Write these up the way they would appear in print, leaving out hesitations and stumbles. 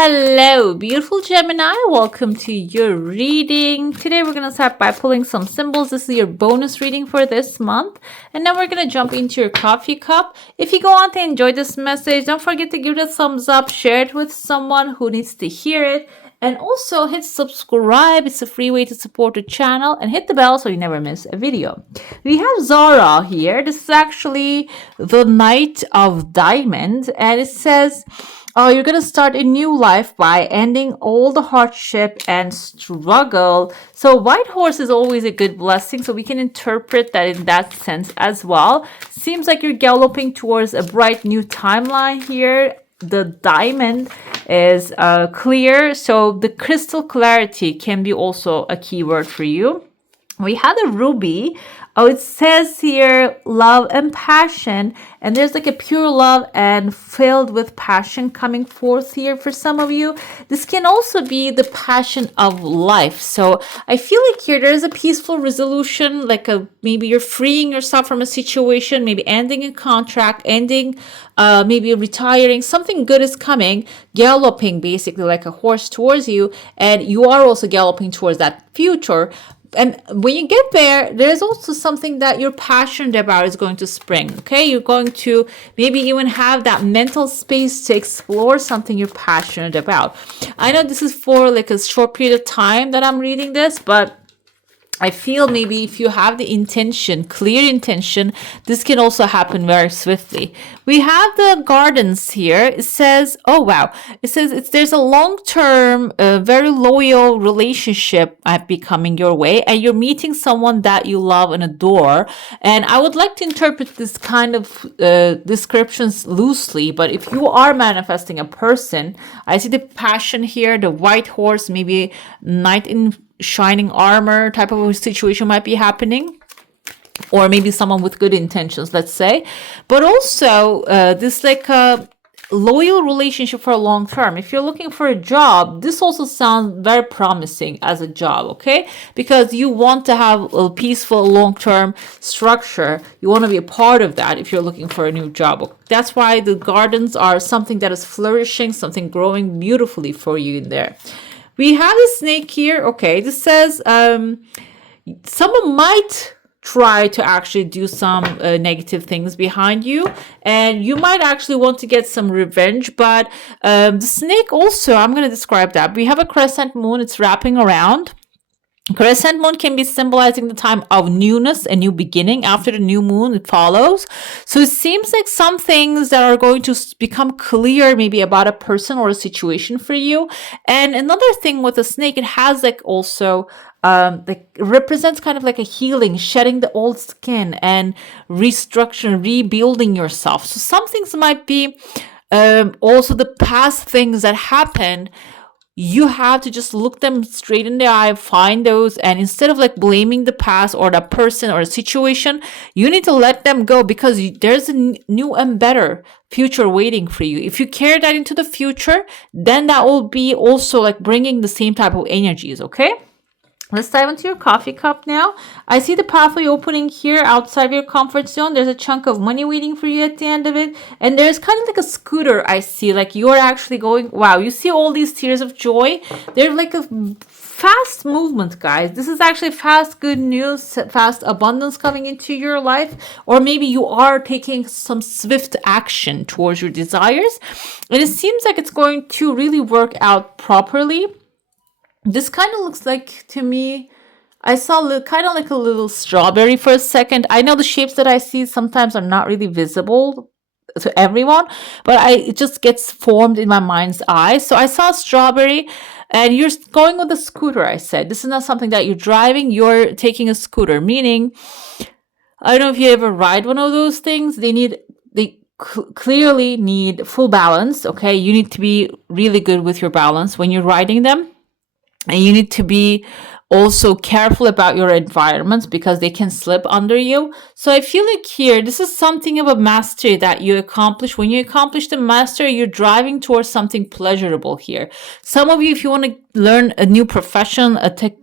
Hello, beautiful Gemini. Welcome to your reading. Today we're going to start by pulling some symbols. This is your bonus reading for this month. And then we're going to jump into your coffee cup. If you go on to enjoy this message, don't forget to give it a thumbs up, share it with someone who needs to hear it. And also hit subscribe. It's a free way to support the channel. And hit the bell so you never miss a video. We have Zara here. This is actually the Knight of Diamonds. And it says, you're going to start a new life by ending all the hardship and struggle. So white horse is always a good blessing. So we can interpret that in that sense as well. Seems like you're galloping towards a bright new timeline here. The diamond is clear. So the crystal clarity can be also a keyword for you. We had a ruby. It says here love and passion, and there's like a pure love and filled with passion coming forth here for some of you. This can also be the passion of life. So I feel like here there's a peaceful resolution, like maybe you're freeing yourself from a situation, maybe ending a contract, maybe retiring. Something good is coming, galloping basically like a horse towards you, and you are also galloping towards that future. And when you get there, there's also something that you're passionate about is going to spring, okay? You're going to maybe even have that mental space to explore something you're passionate about. I know this is for like a short period of time that I'm reading this, but I feel maybe if you have the intention, clear intention, this can also happen very swiftly. We have the gardens here. It says, oh wow, it says there's a long-term, very loyal relationship might be coming your way, and you're meeting someone that you love and adore. And I would like to interpret this kind of descriptions loosely, but if you are manifesting a person, I see the passion here, the white horse, maybe knight in shining armor type of a situation might be happening, or maybe someone with good intentions, let's say, but also this like a loyal relationship for a long term. If you're looking for a job, this also sounds very promising as a job, okay? Because you want to have a peaceful long-term structure. You want to be a part of that if you're looking for a new job. That's why the gardens are something that is flourishing, something growing beautifully for you in there. We have a snake here. Okay, this says someone might try to actually do some negative things behind you, and you might actually want to get some revenge. But the snake also, I'm going to describe that. We have a crescent moon. It's wrapping around. Crescent moon can be symbolizing the time of newness, a new beginning. After the new moon, it follows. So it seems like some things that are going to become clear maybe about a person or a situation for you. And another thing with a snake, it has like also like represents kind of like a healing, shedding the old skin and restructuring, rebuilding yourself. So some things might be also the past things that happened. You have to just look them straight in the eye, find those, and instead of like blaming the past or the person or the situation, you need to let them go, because there's a new and better future waiting for you. If you carry that into the future, then that will be also like bringing the same type of energies, okay? Let's dive into your coffee cup now. I see the pathway opening here outside your comfort zone. There's a chunk of money waiting for you at the end of it. And there's kind of like a scooter I see. Like you're actually going, wow, you see all these tears of joy. They're like a fast movement, guys. This is actually fast good news, fast abundance coming into your life. Or maybe you are taking some swift action towards your desires. And it seems like it's going to really work out properly. This kind of looks like, to me, I saw kind of like a little strawberry for a second. I know the shapes that I see sometimes are not really visible to everyone, but it just gets formed in my mind's eye. So I saw strawberry, and you're going with a scooter, I said. This is not something that you're driving. You're taking a scooter, meaning, I don't know if you ever ride one of those things. They clearly need full balance, okay? You need to be really good with your balance when you're riding them. And you need to be also careful about your environments, because they can slip under you. So I feel like here, this is something of a mastery that you accomplish. When you accomplish the mastery, you're driving towards something pleasurable here. Some of you, if you want to learn a new profession,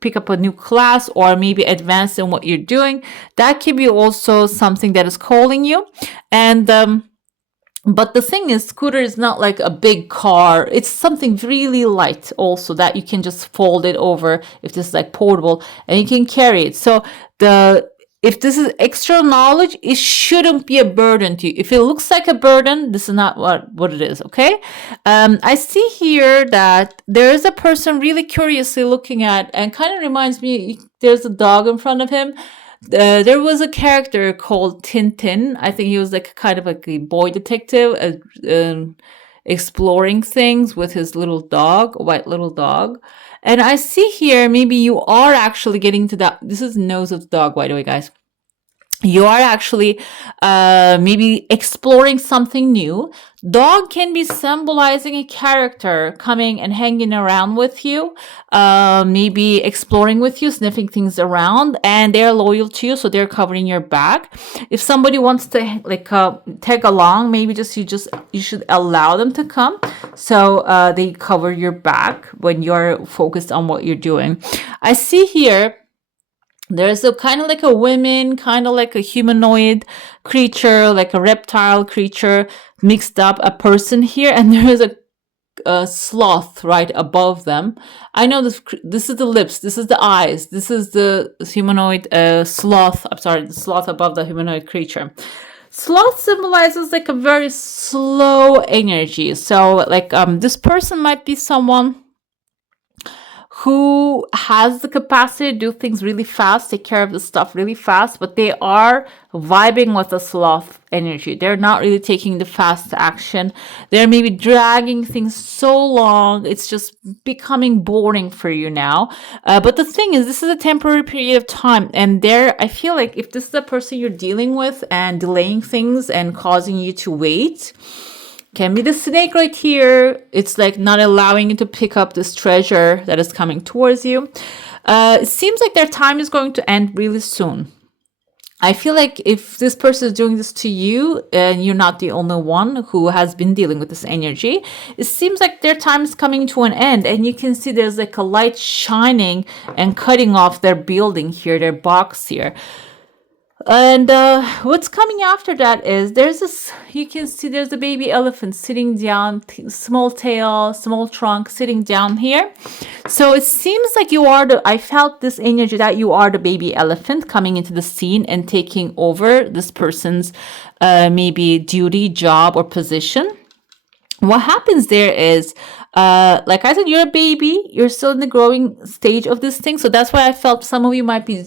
pick up a new class, or maybe advance in what you're doing, that can be also something that is calling you. And But the thing is, scooter is not like a big car. It's something really light also that you can just fold it over if this is like portable and you can carry it. So the if this is extra knowledge, it shouldn't be a burden to you. If it looks like a burden, this is not what it is, okay? I see here that there is a person really curiously looking at, and kind of reminds me, there's a dog in front of him. There was a character called Tintin. I think he was like kind of like a boy detective, exploring things with his little dog, a white little dog. And I see here, maybe you are actually getting to that. This is the nose of the dog, by the way, guys. You are actually maybe exploring something new. Dog can be symbolizing a character coming and hanging around with you, maybe exploring with you, sniffing things around, and they're loyal to you, so they're covering your back. If somebody wants to like tag along, maybe you should allow them to come, so they cover your back when you're focused on what you're doing. I see here there's a kind of like a woman, kind of like a humanoid creature, like a reptile creature mixed up, a person here, and there is a sloth right above them. I know this is the lips, this is the eyes, this is the humanoid sloth. I'm sorry, the sloth above the humanoid creature. Sloth symbolizes like a very slow energy. So like this person might be someone who has the capacity to do things really fast, take care of the stuff really fast, but they are vibing with the sloth energy. They're not really taking the fast action. They're maybe dragging things so long, it's just becoming boring for you now. But the thing is, this is a temporary period of time, and I feel like if this is the person you're dealing with and delaying things and causing you to wait, can be the snake right here. It's like not allowing you to pick up this treasure that is coming towards you. It seems like their time is going to end really soon. I feel like if this person is doing this to you and you're not the only one who has been dealing with this energy, it seems like their time is coming to an end, and you can see there's like a light shining and cutting off their building here, their box here. And what's coming after that is you can see there's a baby elephant sitting down, small tail, small trunk sitting down here. So it seems like I felt this energy that you are the baby elephant coming into the scene and taking over this person's maybe duty, job, or position. What happens there is, like I said, you're a baby, you're still in the growing stage of this thing. So that's why I felt some of you might be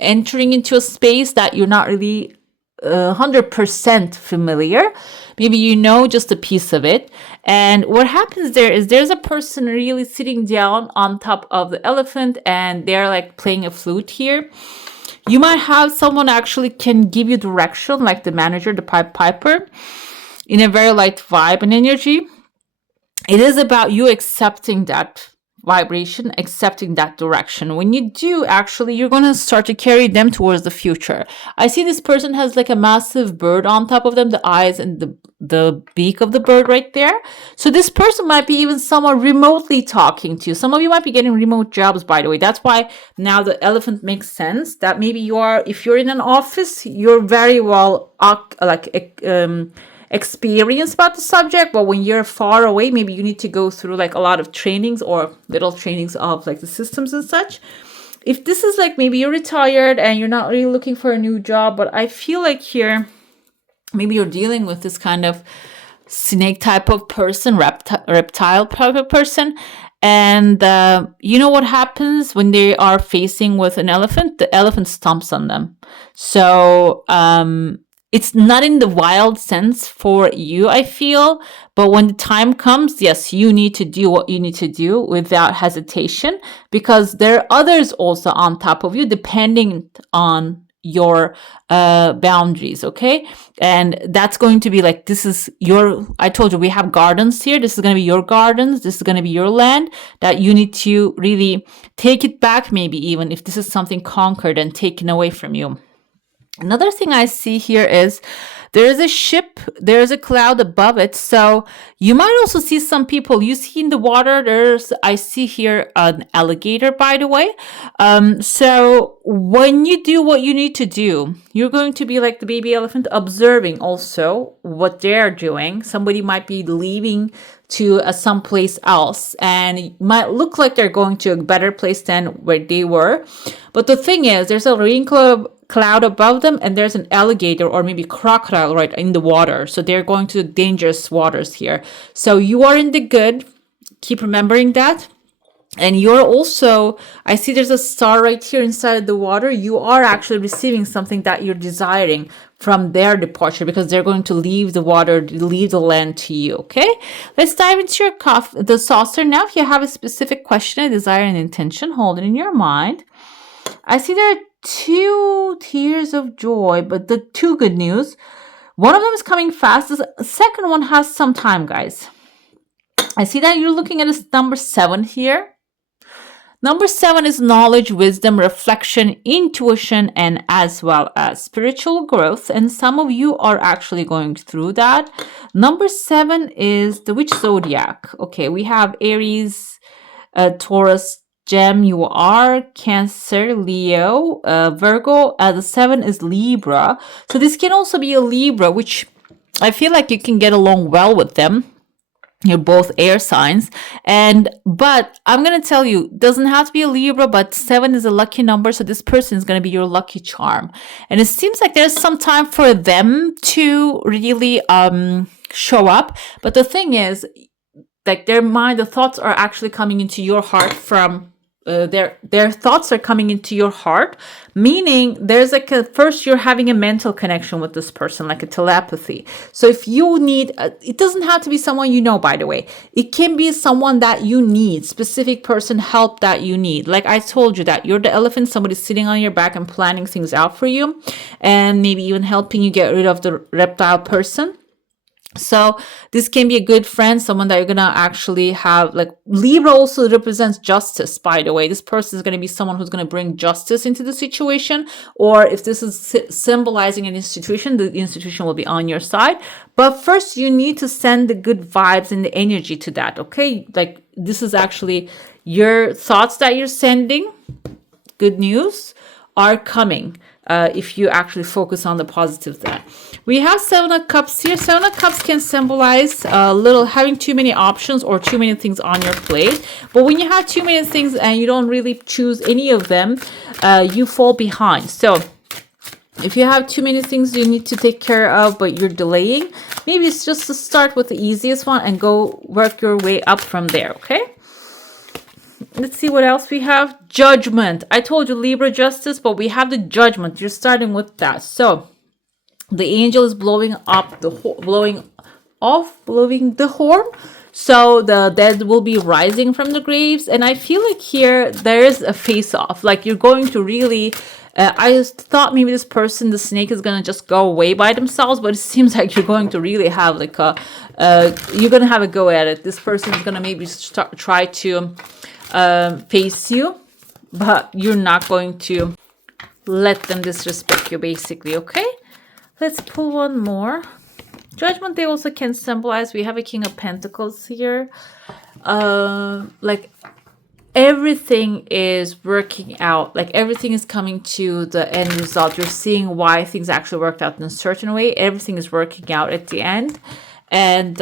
entering into a space that you're not really 100% familiar. Maybe you know just a piece of it. And what happens there is there's a person really sitting down on top of the elephant, and they're like playing a flute here. You might have someone actually can give you direction, like the manager, the piper, in a very light vibe and energy. It is about you accepting that vibration, accepting that direction. When you do, actually, you're going to start to carry them towards the future. I see this person has like a massive bird on top of them, the eyes and the beak of the bird right there. So this person might be even someone remotely talking to you. Some of you might be getting remote jobs, by the way. That's why now the elephant makes sense, that maybe if you're in an office, you're very well experience about the subject, but when you're far away, maybe you need to go through like a lot of trainings or little trainings of like the systems and such. If this is like maybe you're retired and you're not really looking for a new job, but I feel like here maybe you're dealing with this kind of snake type of person, reptile type of person. And you know what happens when they are facing with an elephant? The elephant stomps on them. So it's not in the wild sense for you, I feel, but when the time comes, yes, you need to do what you need to do without hesitation, because there are others also on top of you, depending on your boundaries, okay? And that's going to be like, I told you, we have gardens here. This is going to be your gardens. This is going to be your land that you need to really take it back, maybe even if this is something conquered and taken away from you. Another thing I see here is There is a ship, there is a cloud above it. So you might also see some people you see in the water. I see here an alligator, by the way. So when you do what you need to do, you're going to be like the baby elephant, observing also what they're doing. Somebody might be leaving to someplace else, and it might look like they're going to a better place than where they were. But the thing is, there's a rain cloud above them, and there's an alligator or maybe crocodile right in the water. So they're going to dangerous waters here. So you are in the good. Keep remembering that. And you're also, I see there's a star right here inside the water. You are actually receiving something that you're desiring from their departure, because they're going to leave the water, leave the land to you. Okay, let's dive into your the saucer now. If you have a specific question, a desire, and intention, hold it in your mind. I see there are 2 tears of joy, but the 2 good news. One of them is coming fast. The second one has some time, guys. I see that you're looking at this number 7 here. Number 7 is knowledge, wisdom, reflection, intuition, and as well as spiritual growth. And some of you are actually going through that. Number 7 is the which zodiac? Okay, we have Aries, Taurus, Gem, you are Cancer, Leo, Virgo. The 7 is Libra. So this can also be a Libra, which I feel like you can get along well with them. You're both air signs. But I'm going to tell you, doesn't have to be a Libra, but 7 is a lucky number. So this person is going to be your lucky charm. And it seems like there's some time for them to really show up. But the thing is, like their mind, the thoughts are actually coming into your heart from their thoughts are coming into your heart, meaning there's like first you're having a mental connection with this person, like a telepathy. So if you need, it doesn't have to be someone you know, by the way. It can be someone that you need, specific person, help that you need. Like I told you that you're the elephant, somebody's sitting on your back and planning things out for you, and maybe even helping you get rid of the reptile person. So this can be a good friend, someone that you're gonna actually have. Like Libra also represents justice, by the way. This person is gonna be someone who's gonna bring justice into the situation, or if this is symbolizing an institution, the institution will be on your side. But first you need to send the good vibes and the energy to that, okay? Like this is actually your thoughts that you're sending. Good news are coming if you actually focus on the positive there. We have 7 of Cups here. 7 of Cups can symbolize having too many options or too many things on your plate. But when you have too many things and you don't really choose any of them, you fall behind. So if you have too many things you need to take care of, but you're delaying, maybe it's just to start with the easiest one and go work your way up from there, okay? Let's see what else we have. Judgment. I told you Libra justice, but we have the Judgment. You're starting with that. So the angel is blowing the horn. So the dead will be rising from the graves. And I feel like here there is a face off. Like you're going to really, I just thought maybe this person, the snake, is going to just go away by themselves. But it seems like you're going to really have like you're going to have a go at it. This person is going to maybe try to face you, but you're not going to let them disrespect you, basically, okay? Let's pull one more. Judgment, they also can symbolize, we have a King of Pentacles here. Like everything is working out. Like everything is coming to the end result. You're seeing why things actually worked out in a certain way. Everything is working out at the end. And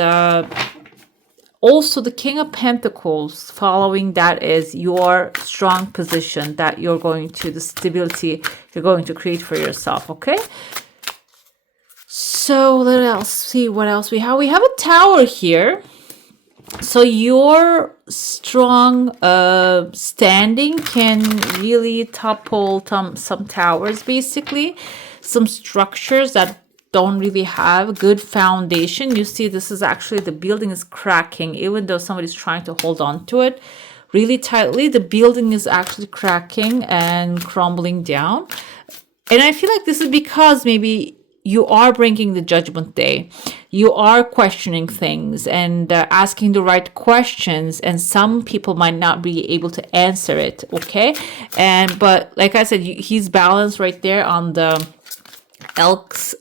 also the King of Pentacles, following that is your strong position that you're going to, the stability you're going to create for yourself, okay? So let's see what else we have. We have a Tower here. So your strong standing can really topple some towers, basically. Some structures that don't really have a good foundation. You see, this is actually, the building is cracking, even though somebody's trying to hold on to it really tightly. The building is actually cracking and crumbling down. And I feel like this is because maybe you are bringing the Judgment Day. You are questioning things and asking the right questions, and some people might not be able to answer it, okay? But like I said, he's balanced right there on the elk's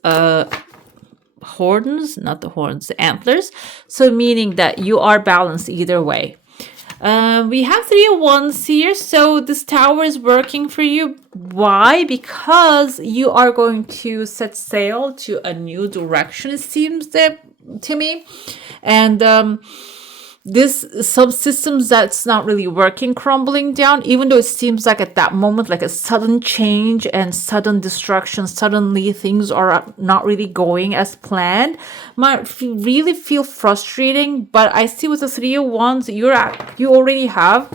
horns, not the horns, the antlers. So meaning that you are balanced either way. We have 3 of Wands here, so this tower is working for you. Why? Because you are going to set sail to a new direction, it seems that to me. And this some systems that's not really working crumbling down, even though it seems like at that moment like a sudden change and sudden destruction, suddenly things are not really going as planned, might really feel frustrating. But I see with the 3 of Wands, you already have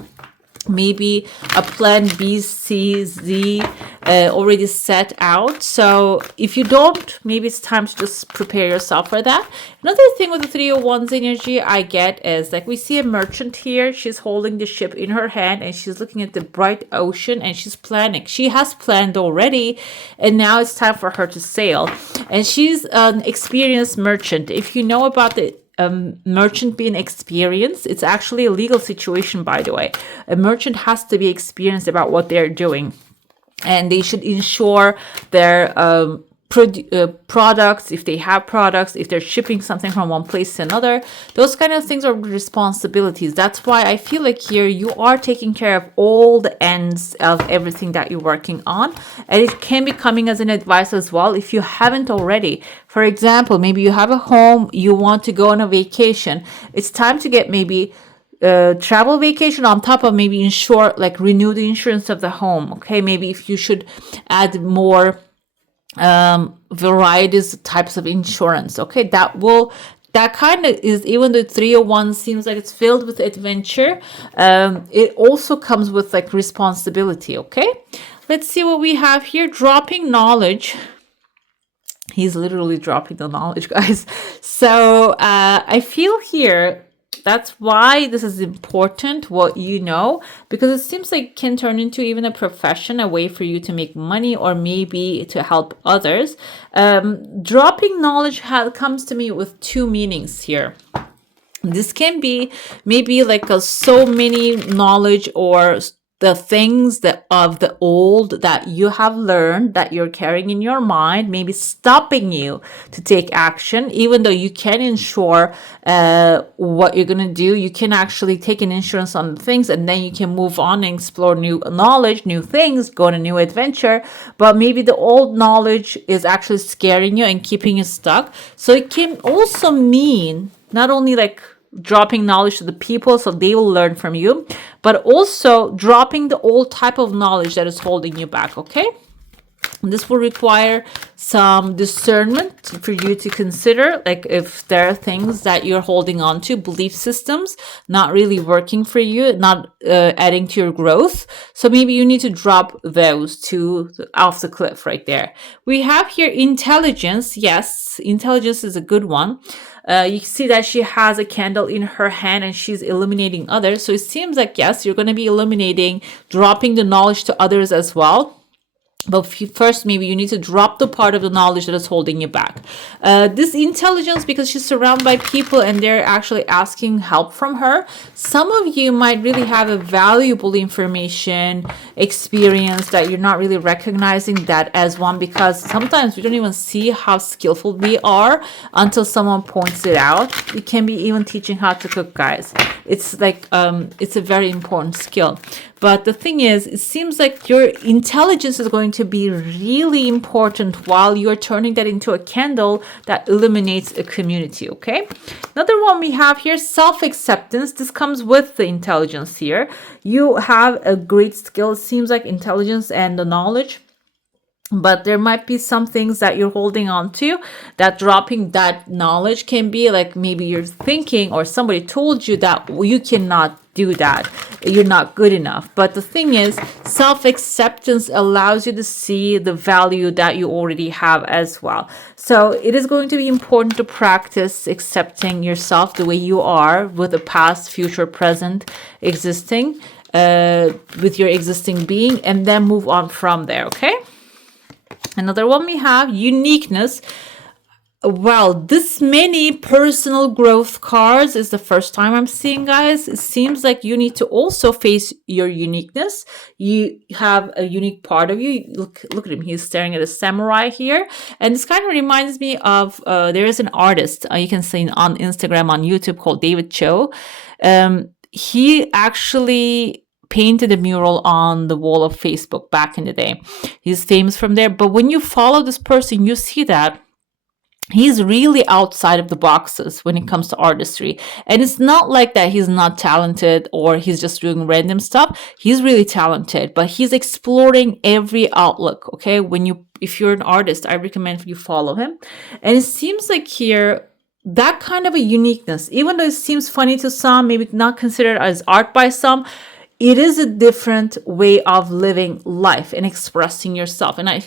maybe a plan B, C, Z already set out. So if you don't, maybe it's time to just prepare yourself for that. Another thing with the 3 of Wands energy I get is like we see a merchant here. She's holding the ship in her hand and she's looking at the bright ocean and she's planning. She has planned already and now it's time for her to sail. And she's an experienced merchant. If you know about the merchant being experienced, it's actually a legal situation, by the way. A merchant has to be experienced about what they're doing, and they should ensure their products, if they have products, if they're shipping something from one place to another, those kind of things are responsibilities. That's why I feel like here you are taking care of all the ends of everything that you're working on, and it can be coming as an advice as well if you haven't already. For example, maybe you have a home, you want to go on a vacation. It's time to get maybe travel vacation on top of maybe insure, like renew the insurance of the home. Okay, maybe if you should add more varieties types of insurance. Okay, that kind of is, even though 3 of Wands seems like it's filled with adventure, it also comes with like responsibility. Okay, let's see what we have here. Dropping knowledge. He's literally dropping the knowledge, guys. So I feel here that's why this is important, what you know, because it seems like it can turn into even a profession, a way for you to make money or maybe to help others. Dropping knowledge comes to me with 2 meanings here. This can be maybe like so many knowledge or the things that of the old that you have learned that you're carrying in your mind, maybe stopping you to take action. Even though you can ensure what you're going to do, you can actually take an insurance on things and then you can move on and explore new knowledge, new things, go on a new adventure. But maybe the old knowledge is actually scaring you and keeping you stuck. So it can also mean not only like dropping knowledge to the people so they will learn from you, but also dropping the old type of knowledge that is holding you back. Okay, and this will require some discernment for you to consider, like if there are things that you're holding on to, belief systems not really working for you, not adding to your growth. So maybe you need to drop those two off the cliff right there. We have here intelligence. Yes, intelligence is a good one. You see that she has a candle in her hand and she's illuminating others. So it seems like, yes, you're going to be illuminating, dropping the knowledge to others as well. But first, maybe you need to drop the part of the knowledge that is holding you back. This intelligence, because she's surrounded by people and they're actually asking help from her. Some of you might really have a valuable information, experience that you're not really recognizing that as one, because sometimes we don't even see how skillful we are until someone points it out. It can be even teaching how to cook, guys. It's like, it's a very important skill. But the thing is, it seems like your intelligence is going to be really important while you're turning that into a candle that illuminates a community, okay? Another one we have here, self-acceptance. This comes with the intelligence here. You have a great skill. It seems like intelligence and the knowledge. But there might be some things that you're holding on to, that dropping that knowledge can be like maybe you're thinking or somebody told you that you cannot do that. You're not good enough. But the thing is, self-acceptance allows you to see the value that you already have as well. So it is going to be important to practice accepting yourself the way you are, with the past, future, present, existing, with your existing being, and then move on from there, okay? Another one we have, uniqueness. Wow, this many personal growth cards is the first time I'm seeing, guys. It seems like you need to also face your uniqueness. You have a unique part of you. Look at him. He's staring at a samurai here. And this kind of reminds me of, there is an artist you can see on Instagram, on YouTube, called David Cho. He actually painted a mural on the wall of Facebook back in the day. He's famous from there. But when you follow this person, you see that he's really outside of the boxes when it comes to artistry. And it's not like that he's not talented or he's just doing random stuff. He's really talented, but he's exploring every outlook. Okay. If you're an artist, I recommend you follow him. And it seems like here, that kind of a uniqueness, even though it seems funny to some, maybe not considered as art by some, it is a different way of living life and expressing yourself. And I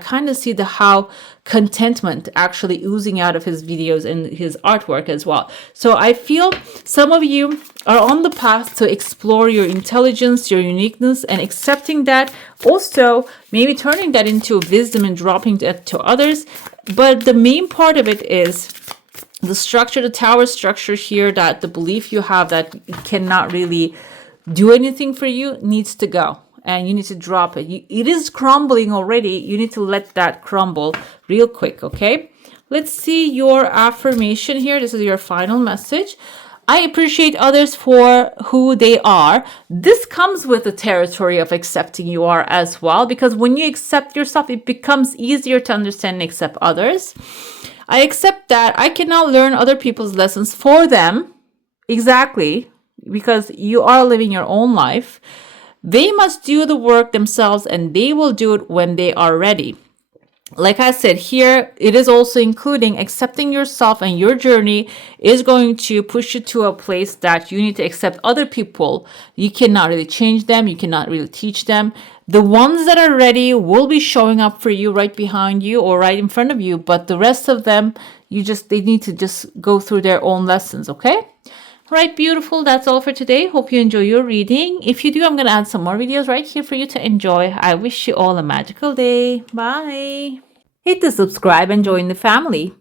kind of see how contentment actually oozing out of his videos and his artwork as well. So I feel some of you are on the path to explore your intelligence, your uniqueness, and accepting that. Also, maybe turning that into wisdom and dropping that to others. But the main part of it is the structure, the tower structure here, that the belief you have that it cannot really do anything for you needs to go, and you need to drop it. It is crumbling already. You need to let that crumble real quick. Okay, let's see your affirmation here. This is your final message. I appreciate others for who they are. This comes with the territory of accepting you are as well, because when you accept yourself, it becomes easier to understand and accept others. I accept that I cannot learn other people's lessons for them. Exactly. Because you are living your own life. They must do the work themselves, and they will do it when they are ready. Like I said here, it is also including accepting yourself, and your journey is going to push you to a place that you need to accept other people. You cannot really change them. You cannot really teach them. The ones that are ready will be showing up for you right behind you or right in front of you. But the rest of them, they need to just go through their own lessons. Okay. Right, beautiful. That's all for today. Hope you enjoy your reading. If you do, I'm going to add some more videos right here for you to enjoy. I wish you all a magical day. Bye. Hit the subscribe and join the family.